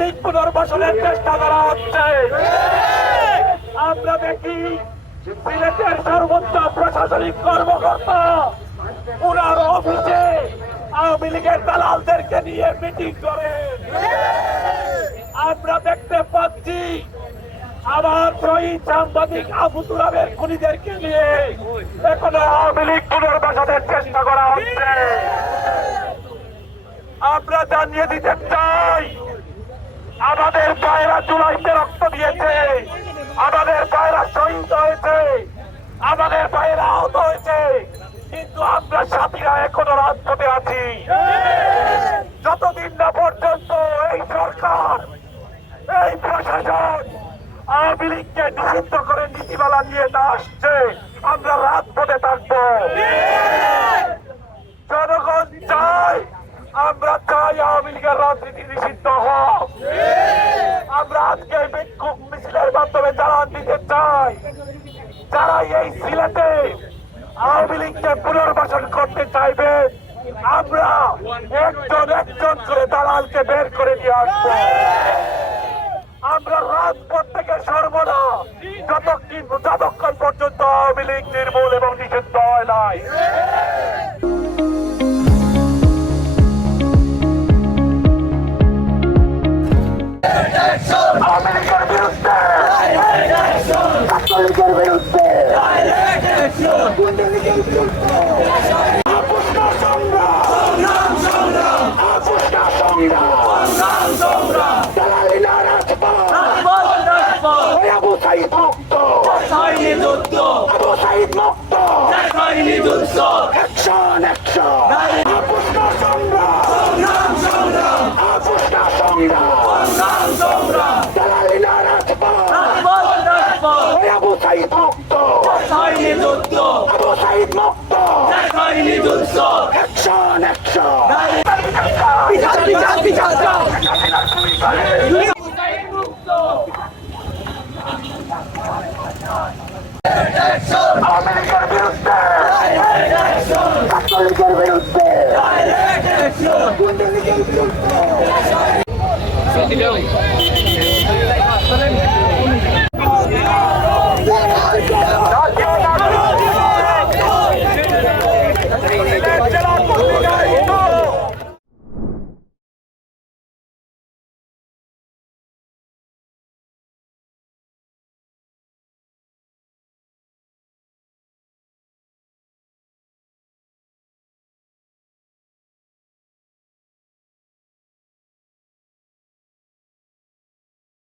লীগ পুনর্বাসনের চেষ্টা করা হচ্ছে। আমরা দেখি সিলেটের সর্বোচ্চ প্রশাসনিক কর্মকর্তা উনার অফিসে আওয়ামী লীগের দালালদেরকে নিয়ে মিটিং করেন। আমরা দেখতে পাচ্ছি আমার শহীদ সাংবাদিক আবু তুরাবের খুনিদেরকে নিয়ে এখনো আওয়ামী লীগ পুনর্বাসনের চেষ্টা করা হচ্ছে। আমরা জানিয়ে দিতে চাই, আমাদের ভাইরা জুলাইতে রক্ত দিয়েছে, আমাদের ভাইরা শহীদ হয়েছে, আমাদের ভাইরা আহত হয়েছে, কিন্তু আমরা সাথীরা এখনো রাজপথে আছি। যতদিন না পর্যন্ত এই সরকার, এই প্রশাসন আওয়ামী লীগকে নিষিদ্ধ করে নীতিমালা নিয়ে না আসছে, আমরা রাজপথে থাকবো। জনগণ চাই, আমরা চাই আওয়ামী লীগের রাজনীতি নিষিদ্ধ হোক। আমরা আজকে বিক্ষোভ মিছিলের মাধ্যমে জানান দিতে চাই, যারা এই সিলেটে আওয়ামী লীগকে পুনর্বাসন করতে চাইবে, আমরা একজন একজন করে দালালকে বের করে দিয়ে আসবো। আমরা রাজপথ থেকে সর্বদা যতক্ষণ পর্যন্ত আওয়ামী লীগ নির্মূল এবং নিষিদ্ধ হয় নাই। আমেরিকার বিরুদ্ধে, ছাত্রলীগের বিরুদ্ধে, আবু সাইদ মুক্ত, আবু সাইদ মুক্ত, অ্যাকশন অ্যাকশন, আপুষ্টা সংগ্রাম, আপুষ্টা সংগ্রাম, দালালি না রাজপথ, আবু সাইদ মুক্ত, আবু সাইদ মুক্ত, অ্যাকশন অ্যাকশন, আমেরিকা